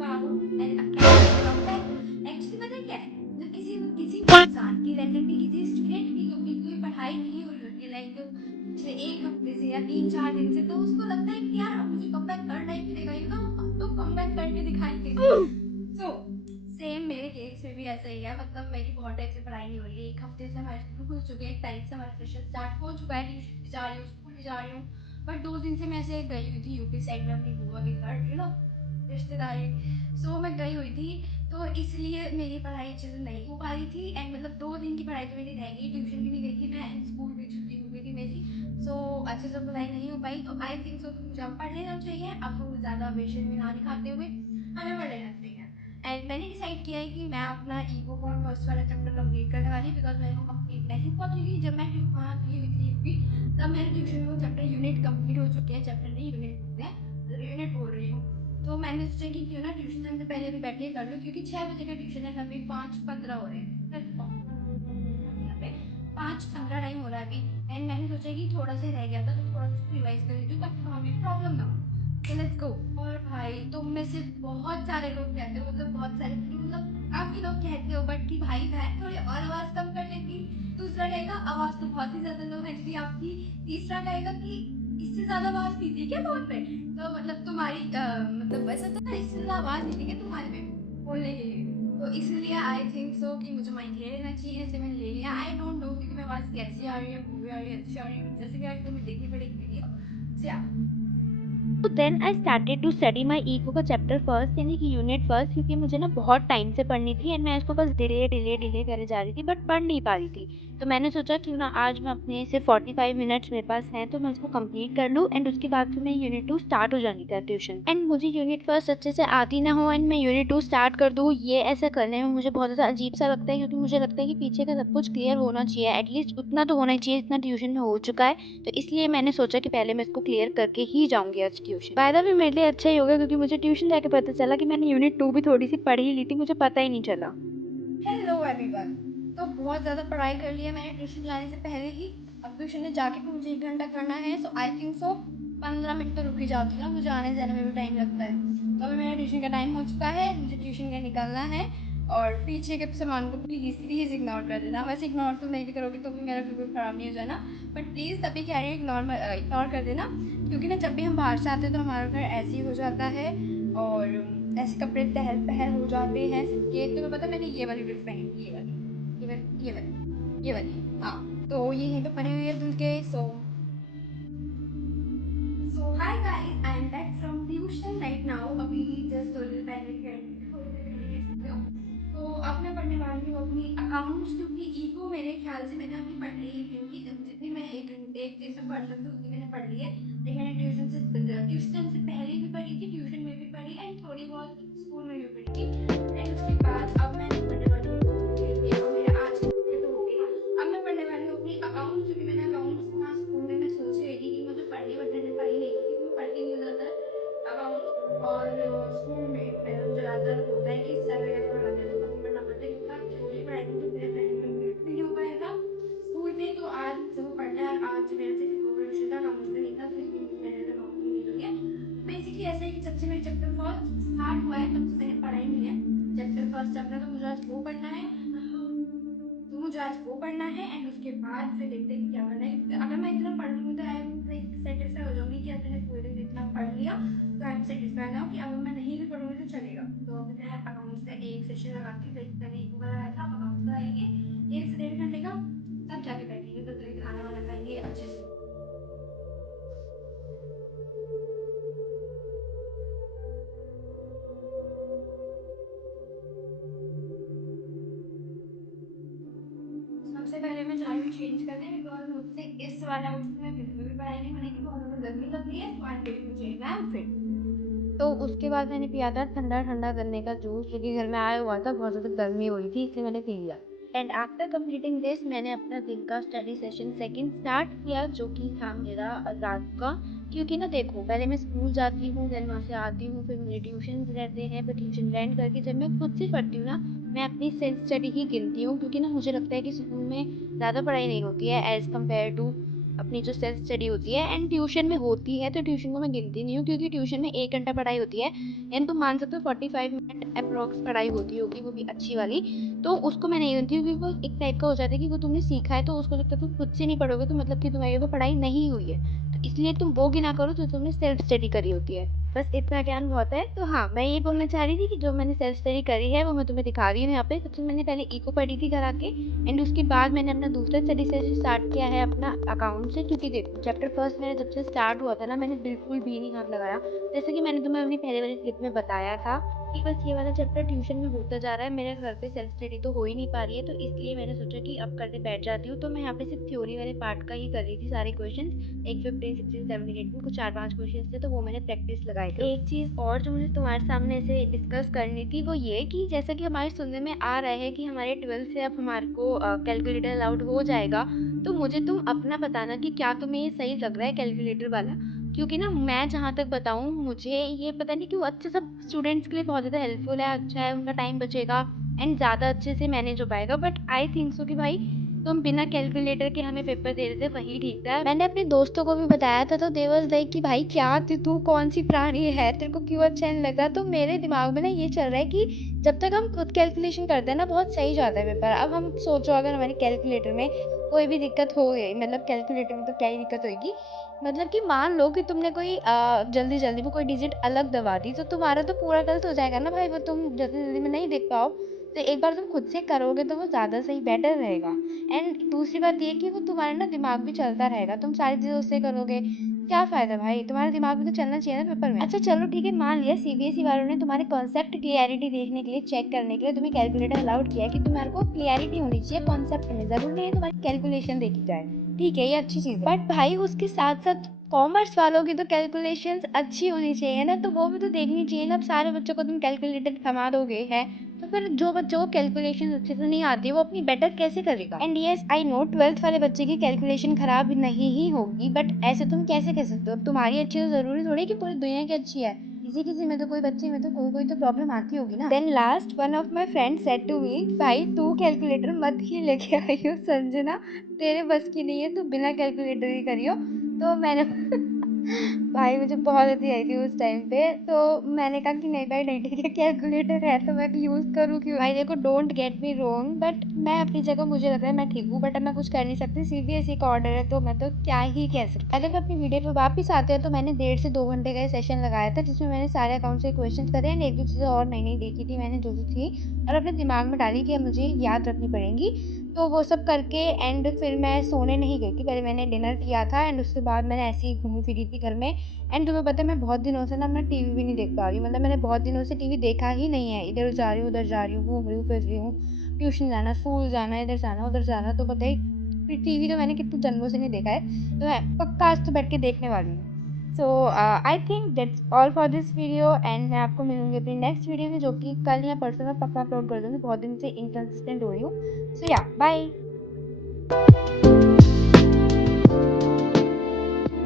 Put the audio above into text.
tomorrow and can I come back? Actually पता है क्या है, जब किसी किसी इंसान की रैंडमली किसी स्टूडेंट की कोई पढ़ाई नहीं हो रही होती, लाइक पिछले 1 हफ्ते से या 3-4 दिन से, तो उसको लगता है कि यार अब मुझे कम बैक करना ही पड़ेगा, यू नो, अब तो कम बैक करके दिखाएंगे। सो सेम मेरे केस में भी ऐसा ही है, मतलब मेरी बहुत टाइम से पढ़ाई नहीं हो रही है। 1 हफ्ते से हमारे स्कूल खुल चुके हैं, 1 तारीख से हमारा सेशन स्टार्ट हो चुका है, ट्यूशन भी जा रही हूँ, स्कूल भी जा रही हूँ। बट 2 दिन से मैं ऐसे गई हुई थी यूपी साइड में अपनी बुआ के घर, यू नो, रिश्तेदारी। सो मैं गई हुई थी, तो इसलिए मेरी पढ़ाई अच्छे से नहीं हो पा रही थी। एंड मतलब 2 दिन की पढ़ाई तो मेरी रह गई, ट्यूशन भी नहीं गई थी मैं, एंड स्कूल भी छुट्टी हो गई थी मेरी। सो अच्छे से पढ़ाई नहीं हो पाई, तो आई थिंक सो मुझे अब पढ़ लेना चाहिए। अब ज़्यादा पेशेंस में ना दिखाते हुए हमें पढ़ लेना चाहिए। एंड मैंने डिसाइड किया है कि मैं अपना ईगो फॉर्म फर्स्ट वाला चैप्टर कंप्लीट करने वाली, बिकॉज मैंने वो कंप्लीट नहीं हुआ, क्योंकि जब मैं वहाँ गई हुई थी यूपी, तब मेरे ट्यूशन में वो चैप्टर यूनिट कंप्लीट हो चुके हैं, चैप्टर नहीं यूनिट होते हैं, यूनिट बोल रही हूँ। तो मैंने सोचा कि क्यों ना ट्यूशन टाइम से पहले भी बैठ के कर लूँ, क्योंकि 6 बजे का ट्यूशन है, अभी 5:15 हो रहे हैं, 5:15 टाइम हो रहा है अभी। एंड मैंने सोचा कि थोड़ा सा रह गया था, तो थोड़ा सा रिवाइज कर लेती हूँ ताकि वहाँ भी प्रॉब्लम ना हो। तो लेट्स गो। और भाई तुम में से बहुत सारे लोग कहते हो, मतलब बहुत सारे मतलब काफी लोग कहते हो, बट कि भाई बहन थोड़ी और आवाज कम कर लेती। दूसरा कहेगा आवाज तो बहुत ही ज्यादा लो है जी आपकी। तीसरा कहेगा कि इससे ज्यादा आवाज नहीं थी क्या फोन पे, तो मतलब तुम्हारी मतलब वैसा तो ना, इससे ज्यादा आवाज नहीं थी क्या तुम्हारे में बोलने के लिए। तो इसलिए आई थिंक सो कि मुझे माइक ले लेना चाहिए, जैसे मैंने ले लिया। आई डोंट नो कि मेरी आवाज कैसी आ रही है, पूरी आ रही है, अच्छी आ रही है, जैसे भी आ रही है, तुम्हें देखनी पड़ेगी वीडियो से। तो then I started to study my ego का चैप्टर फर्स्ट, यानी कि यूनिट फर्स्ट, क्योंकि मुझे ना बहुत टाइम से पढ़नी थी एंड मैं इसको बस डिले करे जा रही थी, बट पढ़ नहीं पा रही थी। तो मैंने सोचा क्यों ना आज मैं अपने सिर्फ 45 मिनट्स मेरे पास हैं, तो मैं इसको कंप्लीट कर लूँ एंड उसके बाद फिर मैं यूनिट 2 स्टार्ट हो जाऊंगी कर ट्यूशन। एंड मुझे यूनिट फर्स्ट अच्छे से आती ना हो एंड मैं यूनिट 2 स्टार्ट कर दूँ, ये ऐसा करने में मुझे बहुत ज़्यादा अजीब सा लगता है, क्योंकि मुझे लगता है कि पीछे का सब कुछ क्लियर होना चाहिए, एटलीस्ट उतना तो होना चाहिए जितना ट्यूशन में हो चुका है। तो इसलिए मैंने सोचा कि पहले मैं इसको क्लियर करके ही जाऊंगी आज ट्यूशन। बाय द वे मेरे लिए अच्छा ही होगा, क्योंकि मुझे ट्यूशन जाके पता चला कि मैंने यूनिट 2 भी थोड़ी सी पढ़ ही ली थी, मुझे पता ही नहीं चला। Hello everyone. तो बहुत ज़्यादा पढ़ाई कर लिया मैंने ट्यूशन जाने से पहले ही। अब ट्यूशन में जाके भी मुझे 1 घंटा करना है, सो आई थिंक सो 15 मिनट तो रुक ही जाती है ना, मुझे आने जाने में भी टाइम लगता है। तो अभी मेरा ट्यूशन का टाइम हो चुका है, मुझे ट्यूशन का निकलना है। और पीछे के सामान को प्लीज़ प्लीज़ इग्नोर कर देना। वैसे इग्नोर तो नहीं भी करोगे तो भी मेरा बिल्कुल ख़राब नहीं हो जाना, बट प्लीज़ तभी कह रही हूँ इग्नोर कर देना, क्योंकि ना जब भी हम बाहर से आते हैं तो हमारा घर ऐसे ही हो जाता है, और ऐसे कपड़े तहल पहल हो जाते हैं। ये तुम्हें पता है, मैंने ये वाली ड्रेस पहनी थी, ये वाली हाँ। तो ये यहीं पे पड़ी हुई है धुल के। So hi guys, I am back from tuition right now. अभी जस्ट थोड़ी देर पहले तो अब मैं पढ़ने वाली हूँ अपनी अकाउंट्स, क्योंकि ईगो मेरे ख्याल से मैंने अपनी पढ़ ली है, क्योंकि जितनी मैं एक दिन में पढ़ सकती हूँ उतनी मैंने पढ़ ली है। लेकिन मैंने ट्यूशन से पहले भी पढ़ी थी, ट्यूशन में भी पढ़ी, एंड थोड़ी बहुत स्कूल में भी पढ़ी थी। एंड उसके बाद अब मैं नहीं पढ़ने वाली हूँ, ये तो मेरे आज की तो हो गई। अब मैं पढ़ने वाली हूँ अपनी अकाउंट्स, क्योंकि मैंने अकाउंट्स वहाँ स्कूल में मैं सोच रही थी कि मुझे पढ़नी, बट मैंने पढ़ी नहीं, क्योंकि मैं पढ़ती नहीं ज़्यादातर अकाउंट्स। और स्कूल में मुझे ज़्यादातर होता है कि सर वगैरह पढ़ाते हैं तो कम पढ़ना पड़ता है, क्योंकि आप थ्योरी पढ़ाएंगे तो मेरा टाइम कंप्लीट भी नहीं हो पाएगा स्कूल में। तो आज मुझे वो पढ़ना है। आज मेरा सिर्फ दो क्वेश्चन था, अकाउंट्स में नहीं था, फिर भी मैंने अकाउंट्स में ले लिया। बेसिकली ऐसा है कि जब से मेरा चैप्टर फर्स्ट स्टार्ट हुआ है तब से मैंने पढ़ा ही नहीं है। चैप्टर फर्स्ट चैप्टर तो मुझे आज वो पढ़ना है, तो मुझे आज वो पढ़ना है, एंड उसके बाद फिर देखते हैं कि क्या करना है। अगर मैं इतना पढ़ लूँगी तो आई एम लाइक सेटिस्फाई हो जाऊँगी कि आज मैंने पूरे दिन इतना पढ़ लिया, तो आई एम सेटिस्फाई नाउ कि अगर मैं नहीं भी पढ़ूँगी तो चलेगा। तो अभी मैं अकाउंट्स का एक सेशन लगाती हूँ, लाइक मैंने एक लगाया था, अब अकाउंट्स का आएंगे 1 से 1.5 घंटे का, तब जाके बैठेंगे, तब जाके खाना वाना खाएंगे अच्छे से। सबसे पहले मैं जा रही हूँ चेंज करने, बिकॉज मुझसे इस वाले आउटफिट में बिल्कुल भी पढ़ाई नहीं बनेगी, बहुत ज़्यादा गर्मी लग रही है, तो I am going to change my outfit. तो उसके बाद मैंने पिया था ठंडा ठंडा करने का जूस, क्योंकि घर में आया हुआ था, बहुत ज़्यादा गर्मी हो रही थी, इसलिए मैंने पी लिया। एंड आफ्टर कंप्लीटिंग दिस मैंने अपना दिन का स्टडी सेशन सेकंड स्टार्ट किया, जो कि था मेरा रात का। क्योंकि ना देखो, पहले मैं स्कूल जाती हूँ, देन वहाँ से आती हूँ, फिर मेरे ट्यूशन रहते हैं, फिर ट्यूशन लैंड करके जब मैं खुद से पढ़ती हूँ ना, मैं अपनी सेल्फ स्टडी ही गिनती हूँ, क्योंकि ना मुझे लगता है कि स्कूल में ज़्यादा पढ़ाई नहीं होती है एज़ कम्पेयर टू अपनी जो सेल्फ स्टडी होती है, एंड ट्यूशन में होती है तो ट्यूशन को मैं गिनती नहीं हूँ, क्योंकि ट्यूशन में 1 घंटा पढ़ाई होती है एंड तुम मान सकते हो 45 मिनट अप्रॉक्स पढ़ाई होती होगी, वो भी अच्छी वाली। तो उसको मैं नहीं गिनती हूँ, क्योंकि वो एक टाइप का हो जाता है कि वो तुमने सीखा है तो उसको लगता है तुम खुद से नहीं पढ़ोगे तो मतलब कि तुम्हारी वो पढ़ाई नहीं हुई है, तो इसलिए तुम वो गिना करो जो तुमने सेल्फ स्टडी करी होती है। बस इतना ज्ञान बहुत है। तो हाँ, मैं ये बोलना चाह रही थी कि जो मैंने सेल्फ स्टडी करी है वो मैं तुम्हें दिखा रही हूँ यहाँ पे। सबसे मैंने पहले इको पढ़ी थी घर आके, एंड उसके बाद मैंने अपना दूसरा स्टडी सेशन स्टार्ट किया है अपना अकाउंट से, क्योंकि देखो चैप्टर फर्स्ट मेरा जब से स्टार्ट हुआ था ना, मैंने बिल्कुल भी नहीं हाथ लगाया। जैसे कि मैंने तुम्हें अपनी पहले वाली क्लिप में बताया था कि बस ये वाला चैप्टर ट्यूशन में होता जा रहा है, मेरे घर पे सेल्फ स्टडी तो हो ही नहीं पा रही है, तो इसलिए मैंने सोचा कि अब करने बैठ जाती हूँ। तो मैं यहाँ पे सिर्फ थ्योरी वाले पार्ट का ही कर रही थी सारे क्वेश्चन, एक 15 16 17 8 में कुछ 4-5 क्वेश्चन थे तो वो मैंने प्रैक्टिस लगाए थे। एक चीज़ और जो मुझे तुम्हारे सामने ऐसे डिस्कस करनी थी वो ये कि जैसा कि हमारे सुनने में आ रहा है कि हमारे 12th से अब हमारे को कैलकुलेटर अलाउड हो जाएगा, तो मुझे तुम अपना बताना कि क्या तुम्हें ये सही लग रहा है कैलकुलेटर वाला। क्योंकि ना मैं जहाँ तक बताऊँ, मुझे ये पता नहीं क्यों अच्छा सब स्टूडेंट्स के लिए बहुत ज़्यादा हेल्पफुल है, अच्छा है, उनका टाइम बचेगा एंड ज़्यादा अच्छे से मैनेज हो पाएगा। बट आई थिंक सो कि भाई तुम बिना कैलकुलेटर के हमें पेपर दे रहे थे वही ठीक था। मैंने अपने दोस्तों को भी बताया था तो दे वाज लाइक कि भाई क्या तू कौन सी प्राणी है, तेरे को क्यों अच्छा नहीं लगा। तो मेरे दिमाग में ना ये चल रहा है कि जब तक हम खुद कैलकुलेशन करते हैं ना बहुत सही जाता है पेपर। अब हम सोचो अगर हमारी कैलकुलेटर में कोई भी दिक्कत हो गई, मतलब कैलकुलेटर में तो क्या ही दिक्कत होगी, मतलब कि मान लो कि तुमने कोई जल्दी जल्दी में कोई डिजिट अलग दबा दी तो तुम्हारा तो पूरा गलत हो जाएगा ना भाई, वो तुम जल्दी जल्दी में नहीं देख पाओ। तो एक बार तुम खुद से करोगे तो वो ज़्यादा सही बेटर रहेगा। एंड दूसरी बात ये कि वो तुम्हारा ना दिमाग भी चलता रहेगा, तुम सारी चीज़ें उससे करोगे, क्या फ़ायदा भाई, तुम्हारा दिमाग भी तो चलना चाहिए ना पेपर में। अच्छा चलो ठीक है, मान लिया सीबीएसई वालों ने तुम्हारे कॉन्सेप्ट क्लियरिटी देखने के लिए, चेक करने के लिए तुम्हें कैलकुलेटर अलाउड किया है कि तुम्हारे को क्लियरिटी होनी चाहिए कॉन्सेप्ट में, ज़रूरी नहीं है तुम्हारी कैलकुलेशन देखी जाए, ठीक है ये अच्छी चीज़ है। बट भाई उसके साथ साथ कॉमर्स वालों की तो कैलकुलेशंस अच्छी होनी चाहिए ना, तो वो भी तो देखनी चाहिए ना। अब सारे बच्चों को तुम कैलकुलेटर थमा दोगे है तो फिर जो बच्चों को कैलकुलेशन अच्छे से नहीं आती वो अपनी बेटर कैसे करेगा। And yes I know 12th वाले बच्चे की कैलकुलेशन खराब नहीं ही होगी, बट ऐसे तुम कैसे कह सकते हो। अब तुम्हारी अच्छी तो जरूरी थोड़ी कि पूरी दुनिया की अच्छी है, किसी किसी में तो कोई बच्चे में तो कोई कोई तो प्रॉब्लम आती होगी ना। Then last one of my friend said to me, भाई तू कैलकुलेटर मत ही लेके आई हो संजना, तेरे बस की नहीं है, तू बिना कैलकुलेटर ही करियो। तो मैंने भाई मुझे बहुत हंसी आई थी उस टाइम पे, तो मैंने कहा कि नहीं भाई नहीं ठीक है, कैलकुलेटर है तो मैं यूज़ करूँ क्यों। भाई देखो don't get me wrong, but मैं अपनी जगह मुझे लग रहा है मैं ठीक हूँ, बट अब मैं कुछ कर नहीं सकती, सीबीएसई का ऑर्डर है तो मैं तो क्या ही कह सकती। अगर अपनी वीडियो पे वापस आते हैं तो मैंने 1.5 से 2 घंटे का सेशन लगाया था जिसमें मैंने सारे अकाउंट से क्वेश्चन करे एंड एक दो चीज़ें और नई नई देखी थी मैंने जो थी, और अपने दिमाग में डाली कि अब मुझे याद रखनी पड़ेंगी। तो वो सब करके एंड फिर मैं सोने नहीं गई थी, पहले मैंने डिनर किया था एंड उसके बाद मैंने ऐसे ही घूमी फिरी थी घर में। एंड तुम्हें पता है मैं बहुत दिनों से ना मैं टीवी भी नहीं देख पा रही हूँ, मतलब मैंने बहुत दिनों से टीवी देखा ही नहीं है, इधर जा रही हूँ उधर जा रही हूँ, घूम रही हूँ फिर रही हूँ, ट्यूशन जाना स्कूल जाना इधर जाना उधर जाना, तो पता ही फिर टीवी तो मैंने कितने जन्मों से नहीं देखा है, तो मैं पक्का आज तो बैठ के देखने वाली हूँ। So I think that's all for this video, and मैं आपको मिलूंगी अपनी नेक्स्ट वीडियो में जो कि कल या परसों में पक्का अपलोड कर दूँगी, बहुत दिन से इंकंसिस्टेंट हो रही हूँ। सो या बाय।